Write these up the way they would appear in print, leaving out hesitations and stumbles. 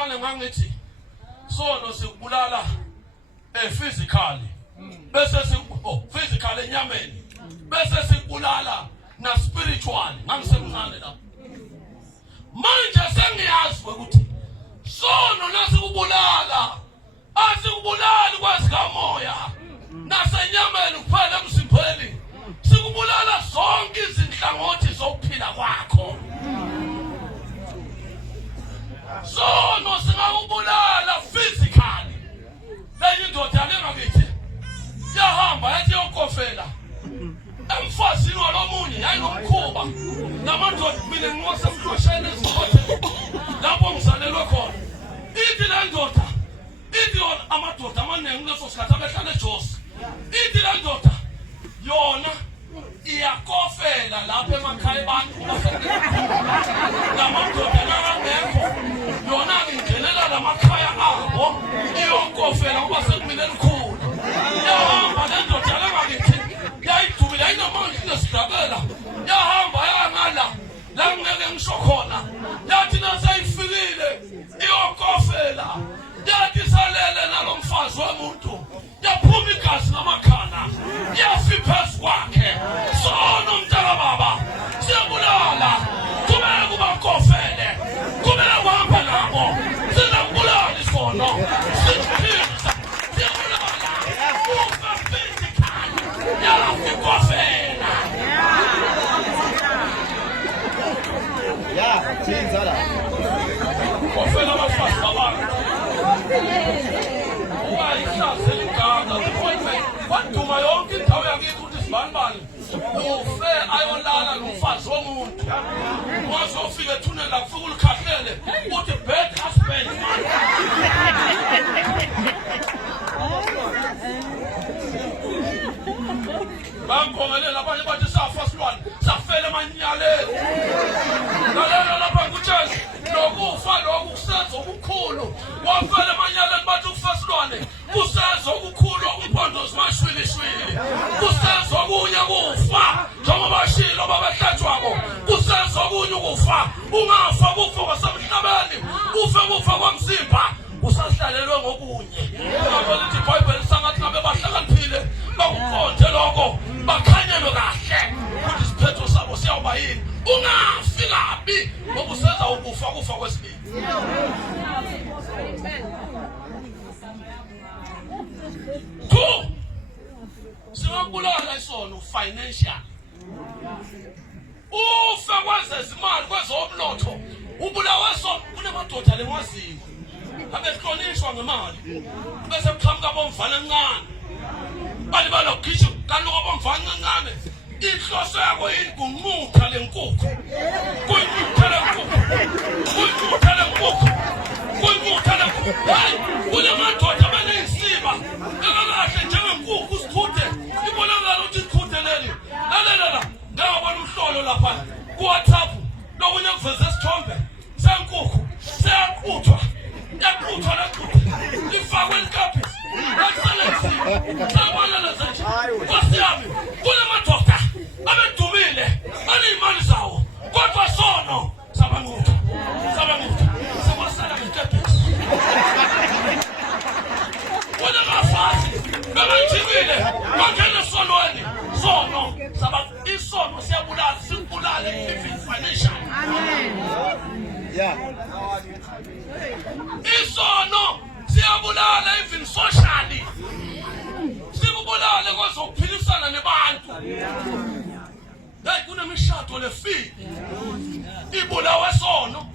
ngisemncane ngangithi sono sikubulala physically bese physically enyameni bese sikubulala na spiritually ngangisemncane la manje sengiyazi ukuthi sono nasikubulala asikubulali kwazikamoya nasenyameni kuphela emzimbeni sikubulala zonke izinhlangothi zokuphila kwakho sono singakubulala physically leyo indoda lengakithi yahamba yathi yokofela emfazini walomunye yayinomkhuba namandoda mina ngiwasemhlosheni ezikhothe lapho ngizalelwe khona ithi le ndoda ithi yona amadoda amaningi leso sikhathi abehlala eJosi ithi le ndoda yona iyakofela lapha emakhaya abantu namadoda nakangekho yona ingenela lamakhaya abo iyokofela kuba sekumile elikhulu yahamba le ndoda lengakithi yayidumile ayinamandla nesidabela yahamba yangala la ngeke ngisho khona yathi naseyifikile iyokofela yathi salele nalomfazi womuntu yaphuma igazi namakhala yafiphezu kwakhe sono mntaka baba siyabulala kumele kubakofele kumele kuhambe nabo sizakubulala isono siphisa siyabulala ufa physically yafikofela Tinzala. Kofela abafazi babantu uba ihlaze liganga waduma yonke indawo yakithi ukuthi sibanibani ufe ayolala nomfazi womuntu wazofika ethuneni la kufika ulikhahlele uthi bad husband bambongelele abanye bathi safa silwane safela emanyaleni lalela lapha nguJesu nokufa lokhu kusenza okukhulu wafela emanyaleni bathi ukufa silwane kusenza okukhulu umpondo zimashwilishwili kusenza okunye kufa njengoba bashilo babehlatshwako kusenza okunye ukufa ungafa kufa kwasemhlabeni ufe kufa kwamzimba usahlalelwe ngokunye ngakho lithi iBhayibheli sangathi ngabe bahlakaniphile bakuqonde lokho bakhanyelwe kahle ukuthi isiphetho sabo siyawuba yini ungafi kabi ngoba usenza ukufa kufa kwesibili singakubulala isono financial ufe kwezezimali kwezomnotho ubulawa sono kunemadoda lengwaziyo abehlonishwa ngemali bese mqhamuka bomfana encane balibala ukhisho kaloko bomfana encane inhloso yakho yini kunqutha lenkukhu kuyinqutha lenkukhu kuyinqutha lenkukhu kuyinqutha lenkukhu hayi kunemadoda abaneyisiba ekakahle njengenkukhu usikhuthe ibonakala ukuthi ikhuthe leli lalela ngabona umhlolo lapha kuWhatsApp lokunye kuveza isithombe senkukhu seyaqhuthwa yakuthwa lakutha ifakwe enkapisi excellence sabalala zathi kwasiyami kunemadoda abedumile banezimali zawo kodwa sono sabangutha sabasala enkapisi wena bafazi bebejimile bangena sonweni sono isono siyabulala sikubulale even financial isono siyabulala even socially sikubulale kwezokuphilisana nebantu hayi kunemishado lefile ibulawe sono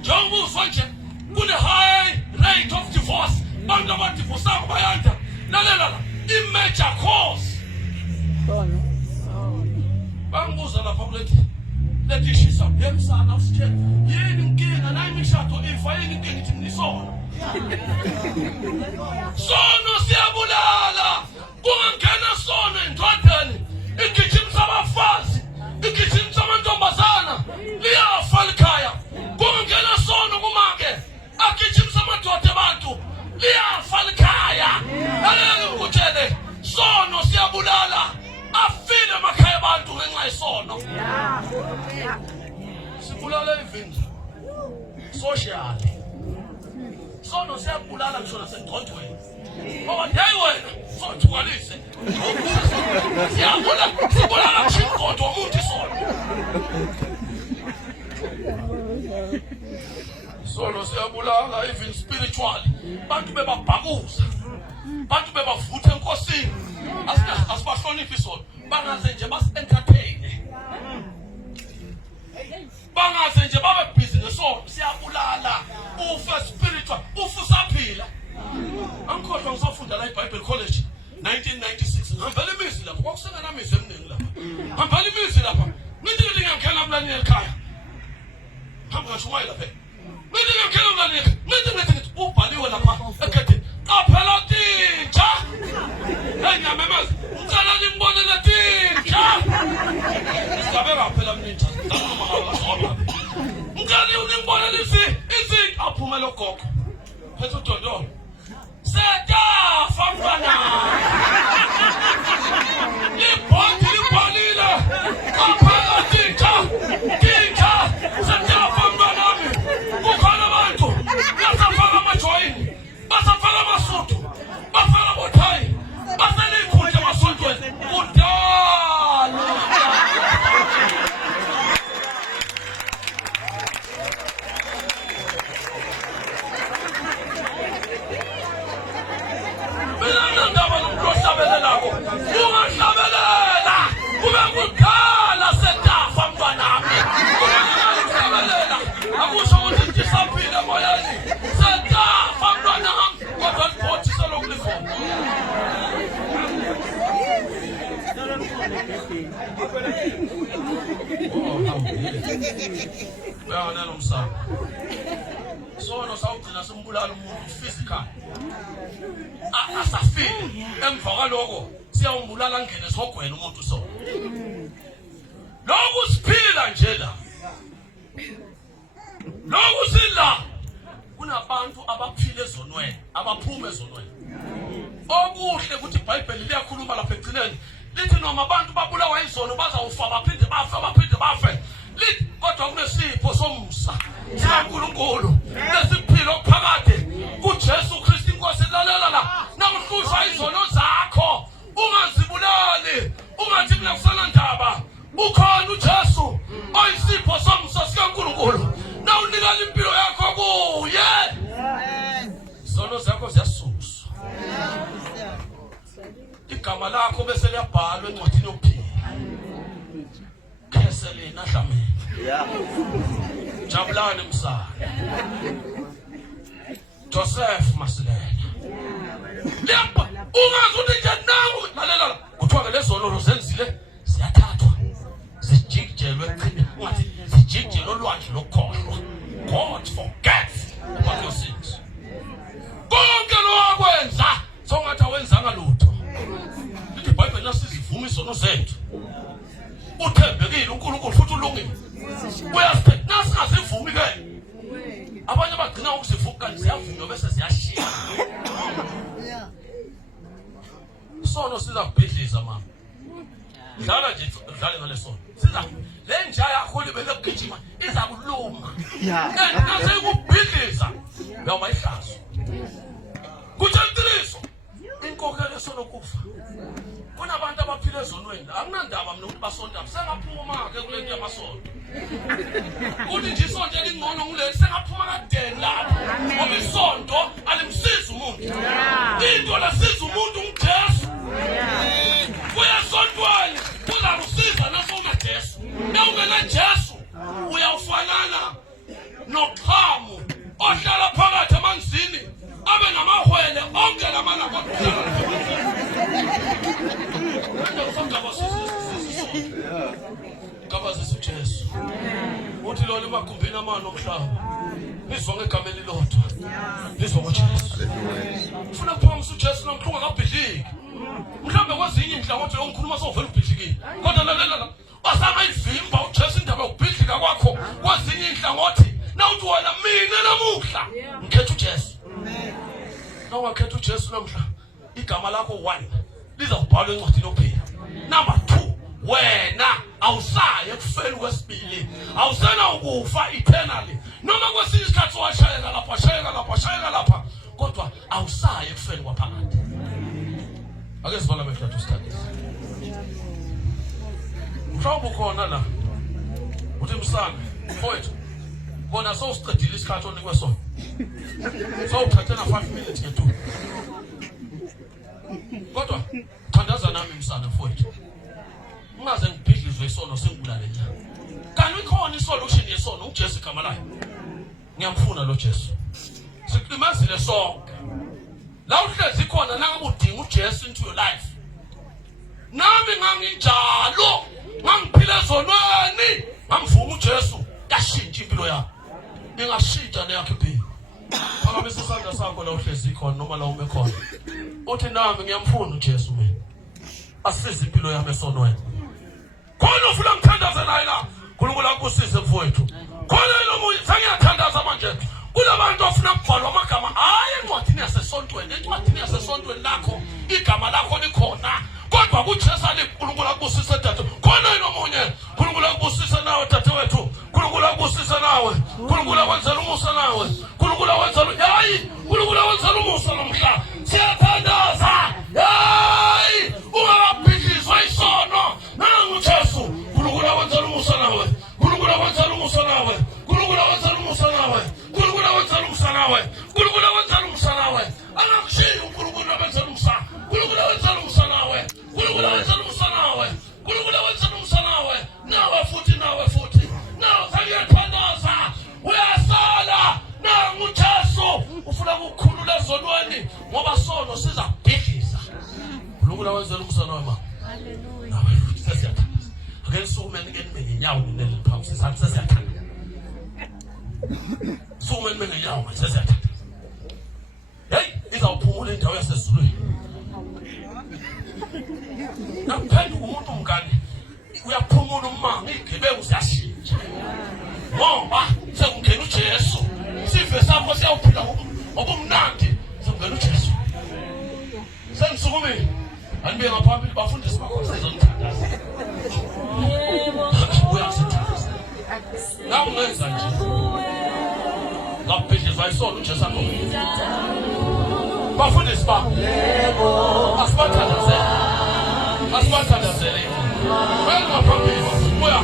njengoba nje kune high rate of divorce bantu abadivorceako bayanda lalela i-major cause bangibuza lapha kulethi letishisa yemsana usithe yini inkinga nayo imishado ifa yini inkinga ithi nisono sono siyabulala kungangena sono endodeni igijimisa abafazi igijimisa amantombazana liyafa likhaya kungangena sono kumake agijimisa amadoda abantu liyafa likhaya aleke ngikutshele sono siyabulala afile emakhaya abantu ngenxa yesono sibulala even socially Sono siyabulala ngisho nasengqondweni. Ngoba yayi wena sothukalise. Siyabulala ngishingqondo womuntu isono. Sono siyabulala even spiritually. Bantu bebabhakuza. Bantu bebavutha enkosini. Asibahloniphi isono. Bangaze nje basi-entertain. Bangaze nje babe busy ngesono. Siyabulala. Ufa spiritual. Ufa usaphila. Angikhohlwa ngisafunda la eBible College 1996. Ngihambela imizi lapho. Kwakusengena imizi eminingi lapha. Ngihambela imizi lapha. Ngithi ngiyangena mlani ekhaya. Hamba ngashumayela phela. Ngithi ngiyangena mlani ekhaya. Ngithi ubhaliwe lapha ekhetheni. Qaphela titsha. Ngiyamemeza. Ucela ngibonele titsha. Ngiyabeka phela mninja. Ngicela ngibonele isi aphume lo gogo. Phethe uDondolo. Setafa mfana. Libhalile. Qaphela titsha. Titsha. Setafa mfana. Kukhona abantu. Basafaka amajoyini. Basafaka amasudu. Bafaka bothayi. Basele ikhundla emasontweni. Udala. Ungahlabelela ube kudala setafa mntwanami. Ungahlabelela akusho ukuthi ngisaphila moyeni. Setafa mntwanami kodwa liphothe selokulikhona. Uyanganela umsana. Sono sawugcina simbulala umuntu physical. Asafile emva kwaloko siyawumbulala ngene esogwena umuntu so. Lokhu siphila nje la. Lokhu sila kunabantu abaphile ezonweni, abaphuma ezonweni. Okuhle ukuthi iBhayibheli liyakhuluma lapha egcineni. Lithi noma abantu babulawa izono bazawufa baphinde bafe. Lithi kodwa kunesipho somsa sikaNkulunkulu. Lesiphilo phakade kuJesu Kristu inkosi lalela la. Nawuhlushwa izono zakho ungazibulali. Ungathi mina kusana ndaba. Ukhona uJesu oyisipho somsa sikaNkulunkulu. Nawunikala impilo yakho kuye. Izono zakho ziyasuswa. Igama lakho bese liyabhalwa encwadini yokuphila. Keselena Dlamini. Jabulani Msana. Joseph Masilela. Lepha ungazuthi nje nangu lalela kuthiwa ke lezono rozenzile siyathathwa. Sijikelwe echibini ngathi sijikelwe olwandle lokhohlwa. God forgets about your sins. Konke lokwenza songathi awenzanga lutho. Lithi iBhayibheli nasizivuma izono zethu. Uthembekile uNkulunkulu futhi ulungile. Uyasiphe nasingazivumi ke. Abanye bagcina ukuzivuka kanti siyavunywa bese siyashiya. Sono siza kubhidliza mama. Dlala nje udlale ngale sono. Siza le nja yakho libele kugijima iza kuluma. Nase ukubhidliza uyawuma ihlazo. Kuthentriso. Inkokelo sono kufa. Kunabantu abaphila ezonweni. Akunandaba mina ukuthi basonta. Sengaphuma ke kule nto yamasonto. Uthi nje isonto elingcono ngule sengaphuma kadeni lapho. Ngoba isonto alimsizi umuntu. Into lasiza umuntu uJesu. Kuyasontwana kuzakusiza nasona Jesu. Nawungena Jesu uyawufanana noqhamu ohlala phakathi emanzini abe namahwele onke lamana kodwa. Kabazisa uJesu. Uthi lo emagumbini amano omhlaba. Izwa ngegama elilodwa. Izwa ngoJesu. Ufuna ukuphangisa uJesu nomhlunga kabhidliki. Mhlambe kwezinye inhlangothi yonkhuluma sovela ubhidlikile. Kodwa lalela basangayivimba uJesu indaba yokubhidlika kwakho kwezinye inhlangothi. Nawuthi wena mina namuhla ngikhetha uJesu. Nawungakhetha uJesu namhla igama lakho 1 lizawubhalwa encwadini yokuphila. Number 2 wena awusaye kufela kwesibili awusena ukufa eternally noma kwesinye isikhathi washayeka lapha naye ekufeni kwaphakade. Ake sibona mefethu studies. Mhlawumbe ukhona la. Uthi msana, mfowethu. Bona sowusiqedile isikhathi onikwe sona. Sowuthathena 5 minutes ngethu. Kodwa thandaza nami msana mfowethu. Ungaze ngibhidlizwe isono sengibulale nje. Kanti ikhona isolution yesono uJesu igama layo. Ngiyamfuna lo Jesu. Siqimazile sonke. La uhlezi khona nangabe udinga uJesu into your life. Nami nganginjalo. Ngangiphila ezonweni. Ngangivuma uJesu yashintsha impilo yami. Ingashintsha neyakhe impilo. Phakamisa isandla sakho la uhlezi khona noma la ume khona. Uthi nami ngiyamfuna uJesu mina. Asize impilo yami esonweni. Khona ufuna ngithandaze naye la. uNkulunkulu akusize mfowethu. Khona lo sengiyathandaza manje. Kulabantu afuna ukubhalwa amagama hayi encwadini yasesontweni. Encwadini yasesontweni lakho igama lakho likhona. Kodwa kuJesu uNkulunkulu akubusise dade. Khona nomunye. uNkulunkulu akubusise nawe dadewethu. uNkulunkulu akubusise nawe. uNkulunkulu akwenzela umusa nawe. uNkulunkulu akwenzela hayi. uNkulunkulu akwenzela umusa nomhla. Siyathandaza. Hayi. Ungabhidlizwa isono. Nangu Jesu. uNkulunkulu akwenzela umusa nawe. uNkulunkulu akwenzela umusa nawe. uNkulunkulu akwenzela umusa nawe. uNkulunkulu akwenzela umusa nawe. uNkulunkulu akwenzela umusa nawe. Angakushiyi uNkulunkulu akwenzela umusa. uNkulunkulu akwenzela umusa nawe. uNkulunkulu akwenzela umusa nawe. uNkulunkulu akwenzela umusa nawe. Nawe futhi nawe futhi. Nawe sengiyathandaza. Uyasala. Nangu Jesu. Ufuna ukukhulula ezonweni ngoba sono siza kubhidliza. uNkulunkulu akwenzela umusa nawe ma. Hallelujah. Nawe futhi sesiyathandaza. Ake nisukume nike ngenyawo nginele phansi sesiyathandaza. Sukume nime ngenyawo manje sesiyathandaza. Hey, izawuphumula indawo yasezulwini. Naphenduka umuntu umngane uyaphumula umanga igebengu siyashintsha. Ngoba sekungena uJesu. Sive sakho siyawuphila ngobumnandi sekungena uJesu. Sengisukumile. Anibe ngaphambili bafundisi bakho sizomthandaza. Uyasithandaza. Nawungenza nje. Ngabhidlizwa isono uJesu akho. Bafundisi bakho. Asibathandazele. Asibathandazele. Wena ngaphambili bakho. Uya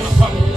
ngaphambili.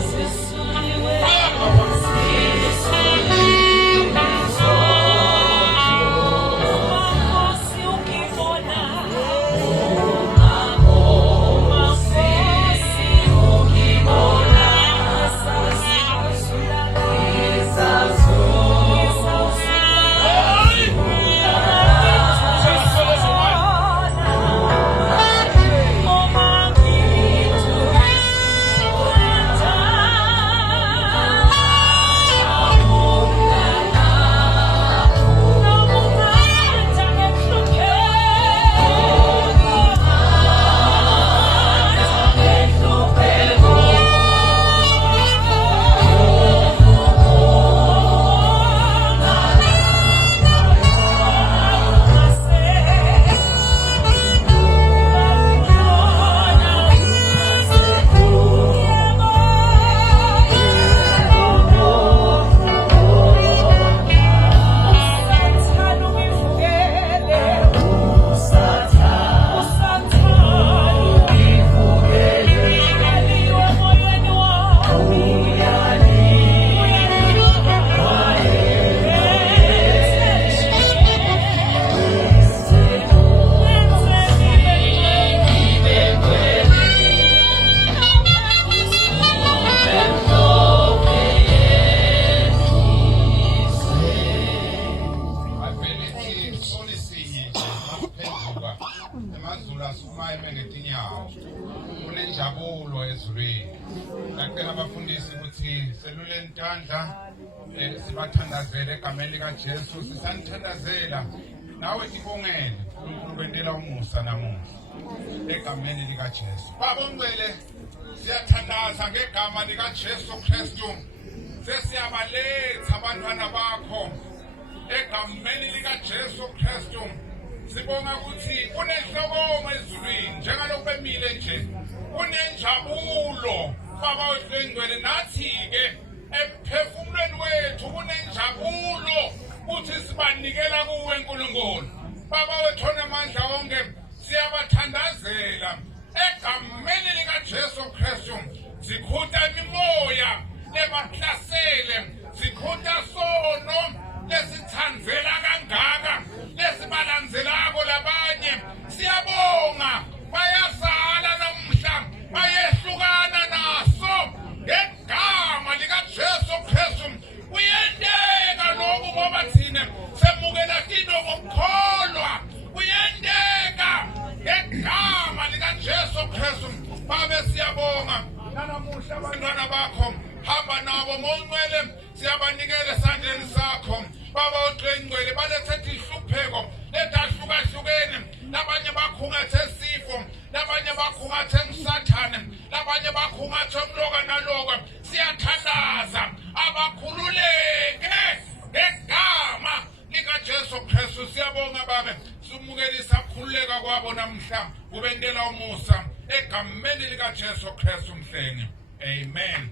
Unenjabulo ezulwini. Ngicela abafundisi ukuthi selule ntandla sibathandazele egameni likaJesu. Sisanithandazela nawe ibongele uNkulunkulu kwentela umusa namuhla egameni likaJesu. Baba Ongcwele siyathandaza ngegama likaJesu Kristu. Sesiyabaletha abantwana bakho egameni likaJesu Kristu. Sibonga ukuthi kunenhlokomo ezulwini njengalokho bemile nje. Kunenjabulo Baba wethu engcwele nathi ke emphefumulweni wethu kunenjabulo uNkulunkulu. Baba wethu onamandla wonke, siyabathandazela egameni likaJesu Kristu. Zikhutha imimoya ebahlasele, zikhutha sono lesithandzela kangaka, lesibalandzelako labanye. Siyabonga bayazala namhla, bayehlukana naso ngegama likaJesu Kristu. Kuyenteka lokhu ngoba thina semukela kino ngokukholwa. Kuyenteka ngegama likaJesu Kristu. Babe siyabonga nanamuhla abantwana bakho, hamba nabo ngongcwele, siyabanikela esandleni sakho. Baba uNgcwele, balethe ihlupheko letahlukahlukene, labanye bakhungathe isifo, labanye bakhungathe usathane, labanye bakhungathe umloka naloka. Siyathandaza abakhululeke ngegama likaJesu Kristu. Siyabonga babe, sumukelisa ukukhululeka kwabo namhla, kubendela umusa egameni likaJesu Kristu mhlenge. Amen.